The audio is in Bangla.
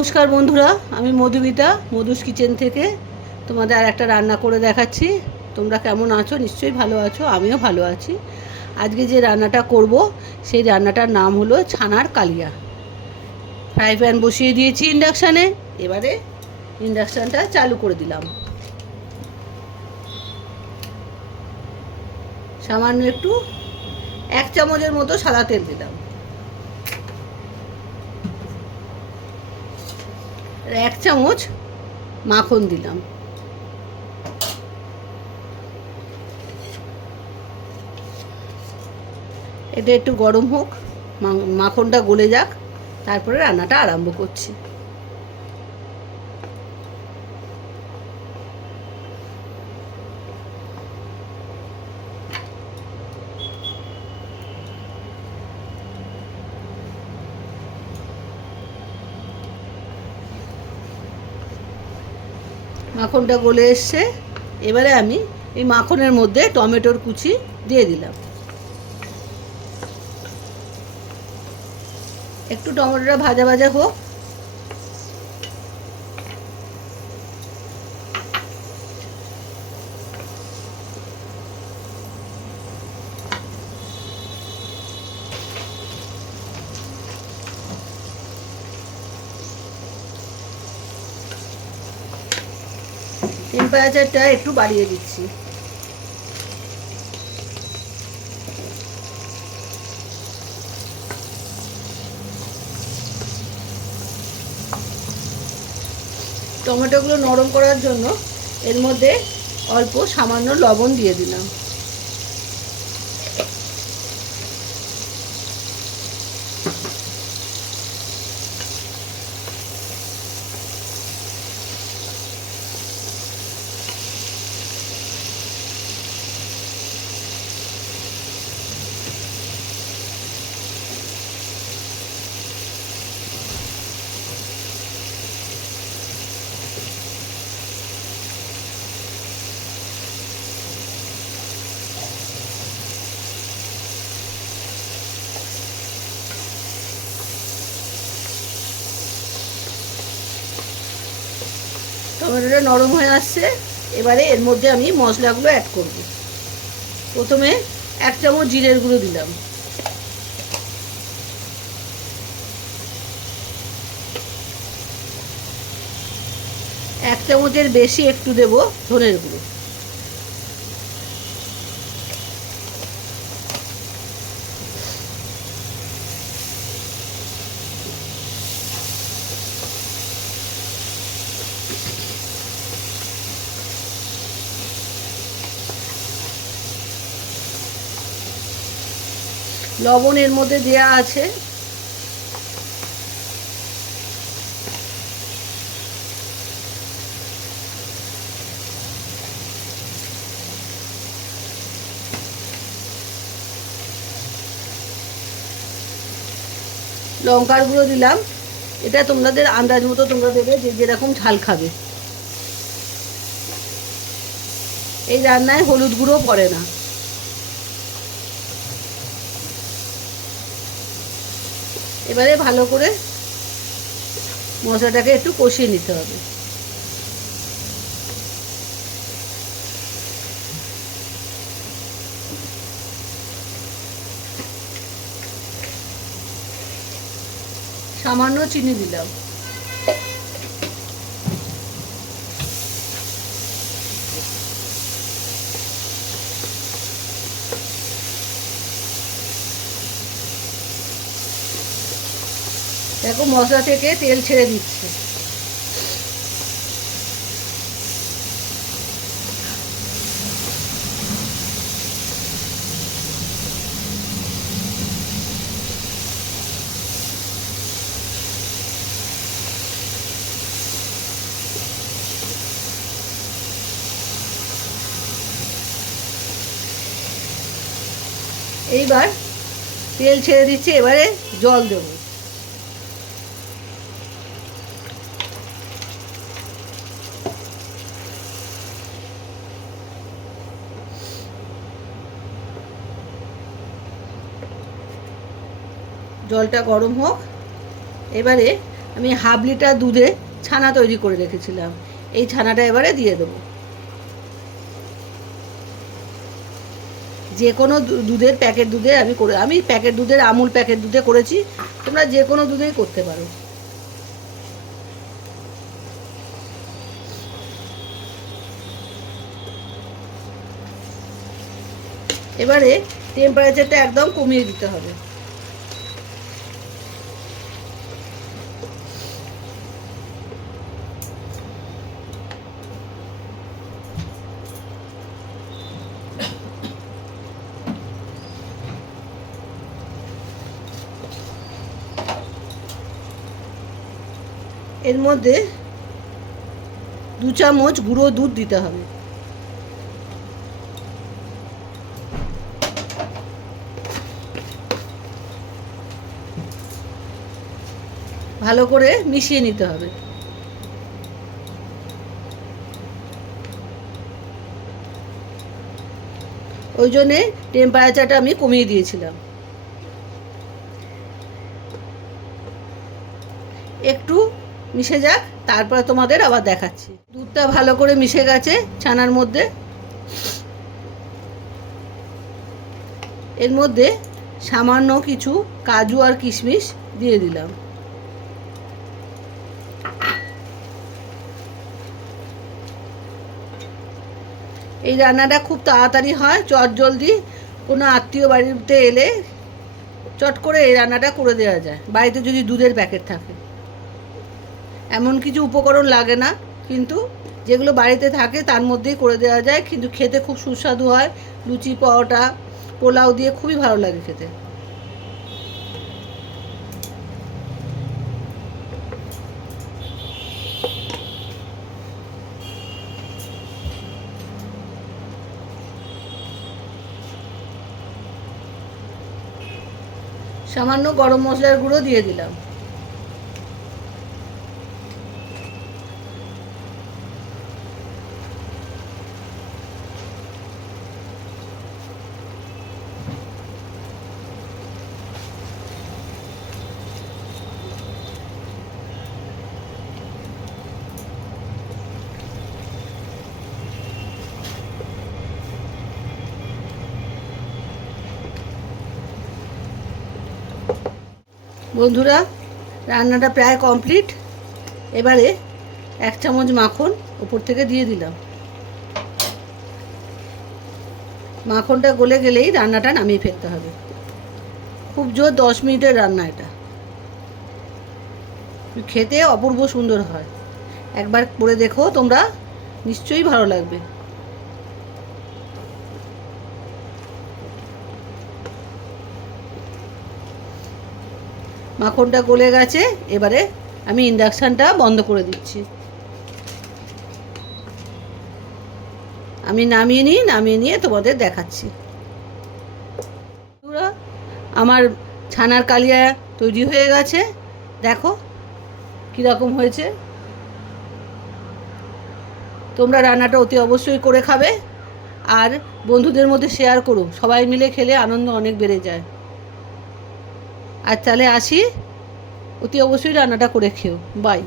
নমস্কার বন্ধুরা, আমি মধুমিতা মধুস কিচেন থেকে তোমাদের আর একটা রান্না করে দেখাচ্ছি। তোমরা কেমন আছো? নিশ্চয়ই ভালো আছো, আমিও ভালো আছি। আজকে যে রান্নাটা করব সেই রান্নাটার নাম হলো ছানার কালিয়া। ফ্রাই প্যান বসিয়ে দিয়েছি ইন্ডাকশানে। এবারে ইন্ডাকশানটা চালু করে দিলাম। সামান্য একটু 1 চামচের মতো সাদা তেল দিলাম, 1 চামচ মাখন দিলাম। এটা একটু গরম হোক, মাখনটা গলে যাক, তারপরে রান্নাটা আরম্ভ করছি। মাখনটা গলে এসছে। এবারে আমি এই মাখনের মধ্যে টমেটোর কুচি দিয়ে দিলাম। একটু টমেটোটা ভাজা ভাজা হোক। টেম্পারেচারটা একটু বাড়িয়ে দিচ্ছি। টমেটোগুলো নরম করার জন্য এর মধ্যে অল্প সামান্য লবণ দিয়ে দিলাম। টমেটোটা নরম হয়ে আসছে। এবারে এর মধ্যে আমি মশলাগুলো অ্যাড করব। প্রথমে 1 চামচ জিরের গুঁড়ো দিলাম, 1 চামচের বেশি একটু দেব ধনের গুঁড়ো, লবণ এর মধ্যে দেয়া আছে। লঙ্কার গুঁড়ো দিলাম। এটা তোমাদের আন্দাজ মতো তোমরা দেবে, যে যেরকম ঝাল খাবে। এই রান্নায় হলুদ গুঁড়ো পড়ে না। এবারে ভালো করে মশলাটাকে একটু কষিয়ে নিতে হবে। সামান্য চিনি দিলাম। দেখো মশলা থেকে তেল ছেড়ে দিচ্ছে। এইবার তেল ছেড়ে দিচ্ছে। এবারে জল দেব। জলটা গরম হোক। এবারে আমি হাফ লিটার দুধে ছানা তৈরি করে রেখেছিলাম, এই ছানাটা এবারে দিয়ে দেবো। যে কোনো দুধের প্যাকেট দুধে আমি প্যাকেট দুধের আমুল প্যাকেট দুধে করেছি, তোমরা যে কোনো দুধেই করতে পারো। এবারে টেম্পারেচারটা একদম কমিয়ে দিতে হবে। এর মধ্যে 2 চামচ গুঁড়ো দুধ দিতে হবে। ভালো করে মিশিয়ে নিতে হবে। ওই জন্যে টেম্পারেচারটা আমি কমিয়ে দিয়েছিলাম। একটু মিশে যাক, তারপরে তোমাদের আবার দেখাচ্ছি। দুধটা ভালো করে মিশে গেছে ছানার মধ্যে। এর মধ্যে সামান্য কিছু কাজু আর কিশমিশ দিয়ে দিলাম। এই রান্নাটা খুব তাড়াতাড়ি হয়, চটজলদি। কোনো আত্মীয় বাড়িতে এলে চট করে এই রান্নাটা করে দেওয়া যায়, বাড়িতে যদি দুধের প্যাকেট থাকে। এমন কিছু উপকরণ লাগে না, কিন্তু যেগুলো বাড়িতে থাকে তার মধ্যেই করে দেওয়া যায়, কিন্তু খেতে খুব সুস্বাদু হয়। লুচি, পরোটা, পোলাও দিয়ে খুবই ভালো লাগে খেতে। সামান্য গরম মশলার গুঁড়ো দিয়ে দিলাম। বন্ধুরা, রান্নাটা প্রায় কমপ্লিট। এবারে 1 চামচ মাখন উপর থেকে দিয়ে দিলাম। মাখনটা গলে গেলেই রান্নাটা নামিয়ে ফেলতে হবে। খুব জোর 10 মিনিটের রান্না এটা। খেতে অপূর্ব সুন্দর হয়। একবার করে দেখো তোমরা, নিশ্চয়ই ভালো লাগবে। মাখনটা গলে গেছে, এবারে আমি ইন্ডাকশানটা বন্ধ করে দিচ্ছি। আমি নামিয়ে নিয়ে তোমাদের দেখাচ্ছি। আমার ছানার কালিয়া তৈরি হয়ে গেছে, দেখো কীরকম হয়েছে। তোমরা রান্নাটা অতি অবশ্যই করে খাবে, আর বন্ধুদের মধ্যে শেয়ার করো। সবাই মিলে খেলে আনন্দ অনেক বেড়ে যায়। আর তাহলে আসি, অতি অবশ্যই রান্নাটা করে খেও। বাই।